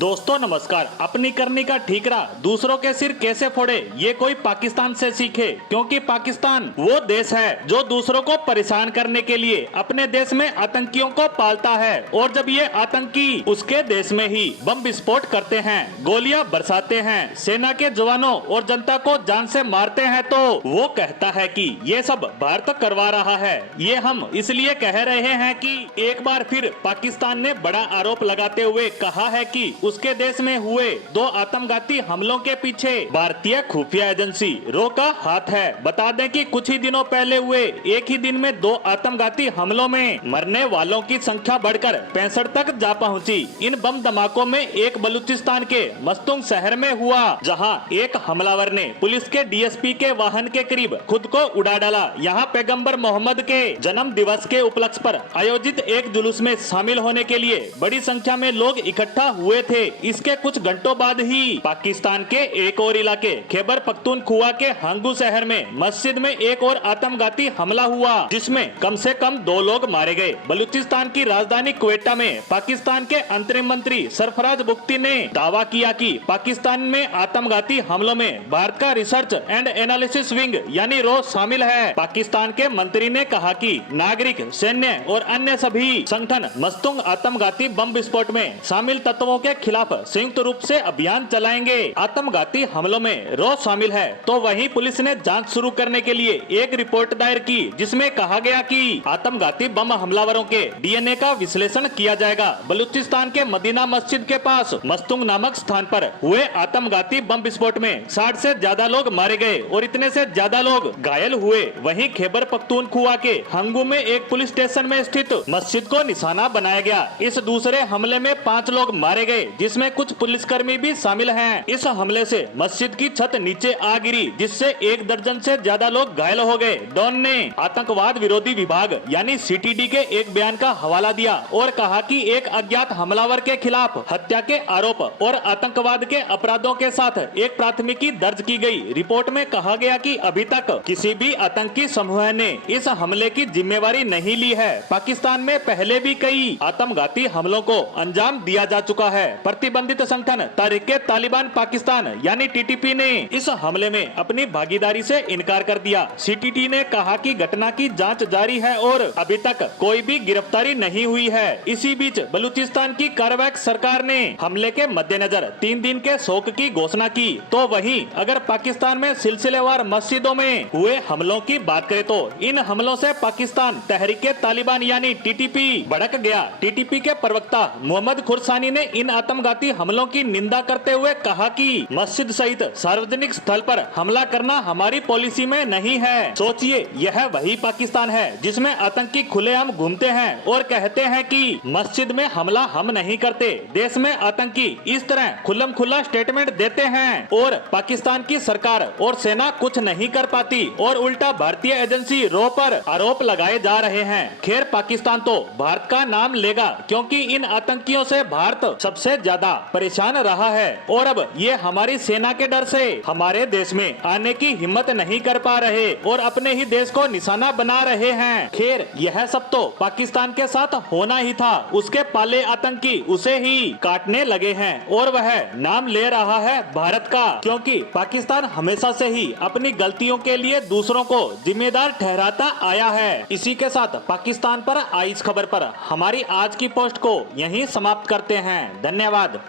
दोस्तों नमस्कार। अपनी करनी का ठीकरा दूसरों के सिर कैसे फोड़े, ये कोई पाकिस्तान से सीखे, क्योंकि पाकिस्तान वो देश है जो दूसरों को परेशान करने के लिए अपने देश में आतंकियों को पालता है। और जब ये आतंकी उसके देश में ही बम विस्फोट करते हैं, गोलियां बरसाते हैं, सेना के जवानों और जनता को जान से मारते हैं, तो वो कहता है कि ये सब भारत करवा रहा है। ये हम इसलिए कह रहे हैं कि एक बार फिर पाकिस्तान ने बड़ा आरोप लगाते हुए कहा है कि उसके देश में हुए 2 आत्मघाती हमलों के पीछे भारतीय खुफिया एजेंसी रो का हाथ है। बता दें कि कुछ ही दिनों पहले हुए एक ही दिन में 2 आत्मघाती हमलों में मरने वालों की संख्या बढ़कर 65 तक जा पहुंची। इन बम धमाकों में एक बलूचिस्तान के मस्तुंग शहर में हुआ, जहां एक हमलावर ने पुलिस के डीएसपी के वाहन के करीब खुद को उड़ा डाला। यहाँ पैगंबर मोहम्मद के जन्म दिवस के उपलक्ष्य पर आयोजित एक जुलूस में शामिल होने के लिए बड़ी संख्या में लोग इकट्ठा हुए थे। इसके कुछ घंटों बाद ही पाकिस्तान के एक और इलाके खैबर पख्तूनख्वा के हांगू शहर में मस्जिद में एक और आत्मघाती हमला हुआ, जिसमें कम से कम 2 लोग मारे गए। बलूचिस्तान की राजधानी क्वेटा में पाकिस्तान के अंतरिम मंत्री सरफराज बुख्ती ने दावा किया कि पाकिस्तान में आत्मघाती हमलों में भारत का रिसर्च एंड एनालिसिस विंग यानी रो शामिल है। पाकिस्तान के मंत्री ने कहा कि नागरिक, सैन्य और अन्य सभी संगठन मस्तुंग आत्मघाती बम विस्फोट में शामिल तत्वों के खिलाफ संयुक्त रूप से अभियान चलाएंगे। आत्मघाती हमलों में रो शामिल है, तो वहीं पुलिस ने जांच शुरू करने के लिए एक रिपोर्ट दायर की, जिसमें कहा गया कि आत्मघाती बम हमलावरों के डीएनए का विश्लेषण किया जाएगा। बलूचिस्तान के मदीना मस्जिद के पास मस्तुंग नामक स्थान पर हुए आत्मघाती बम विस्फोट में 60 से ज्यादा लोग मारे गए और इतने से ज्यादा लोग घायल हुए। वहीं खैबर पख्तूनख्वा के हंगू में एक पुलिस स्टेशन में स्थित मस्जिद को निशाना बनाया गया। इस दूसरे हमले में 5 लोग मारे गए, जिसमें कुछ पुलिसकर्मी भी शामिल हैं। इस हमले से मस्जिद की छत नीचे आ गिरी, जिससे 1 दर्जन से ज्यादा लोग घायल हो गए। डॉन ने आतंकवाद विरोधी विभाग यानी सीटीडी के एक बयान का हवाला दिया और कहा कि एक अज्ञात हमलावर के खिलाफ हत्या के आरोप और आतंकवाद के अपराधों के साथ एक प्राथमिकी दर्ज की गई। रिपोर्ट में कहा गया कि अभी तक किसी भी आतंकी समूह ने इस हमले की जिम्मेवारी नहीं ली है। पाकिस्तान में पहले भी कई आत्मघाती हमलों को अंजाम दिया जा चुका है। प्रतिबंधित संगठन तहरीक-ए-तालिबान पाकिस्तान यानी टीटीपी ने इस हमले में अपनी भागीदारी से इनकार कर दिया। सीटीटी ने कहा कि घटना की जांच जारी है और अभी तक कोई भी गिरफ्तारी नहीं हुई है। इसी बीच बलूचिस्तान की कारवाक सरकार ने हमले के मद्देनजर 3 दिन के शोक की घोषणा की। तो वहीं अगर पाकिस्तान में सिलसिलेवार मस्जिदों में हुए हमलों की बात करें, तो इन हमलों से पाकिस्तान तहरीक-ए-तालिबान यानी टीटीपी भड़क गया। टीटीपी के प्रवक्ता मोहम्मद खुरसानी ने इन आत्मघाती हमलों की निंदा करते हुए कहा कि मस्जिद सहित सार्वजनिक स्थल पर हमला करना हमारी पॉलिसी में नहीं है। सोचिए, यह वही पाकिस्तान है जिसमें आतंकी खुलेआम घूमते हैं और कहते हैं कि मस्जिद में हमला हम नहीं करते। देश में आतंकी इस तरह खुल्लम खुल्ला स्टेटमेंट देते हैं और पाकिस्तान की सरकार और सेना कुछ नहीं कर पाती और उल्टा भारतीय एजेंसी रो पर आरोप लगाए जा रहे हैं। खैर, पाकिस्तान तो भारत का नाम लेगा, क्योंकि इन आतंकियों से भारत सबसे ज्यादा परेशान रहा है और अब ये हमारी सेना के डर से हमारे देश में आने की हिम्मत नहीं कर पा रहे और अपने ही देश को निशाना बना रहे हैं। खैर, यह सब तो पाकिस्तान के साथ होना ही था। उसके पाले आतंकी उसे ही काटने लगे हैं और वह नाम ले रहा है भारत का, क्योंकि पाकिस्तान हमेशा से ही अपनी गलतियों के लिए दूसरों को जिम्मेदार ठहराता आया है। इसी के साथ पाकिस्तान पर आई इस खबर पर हमारी आज की पोस्ट को यहीं समाप्त करते हैं। धन्यवाद।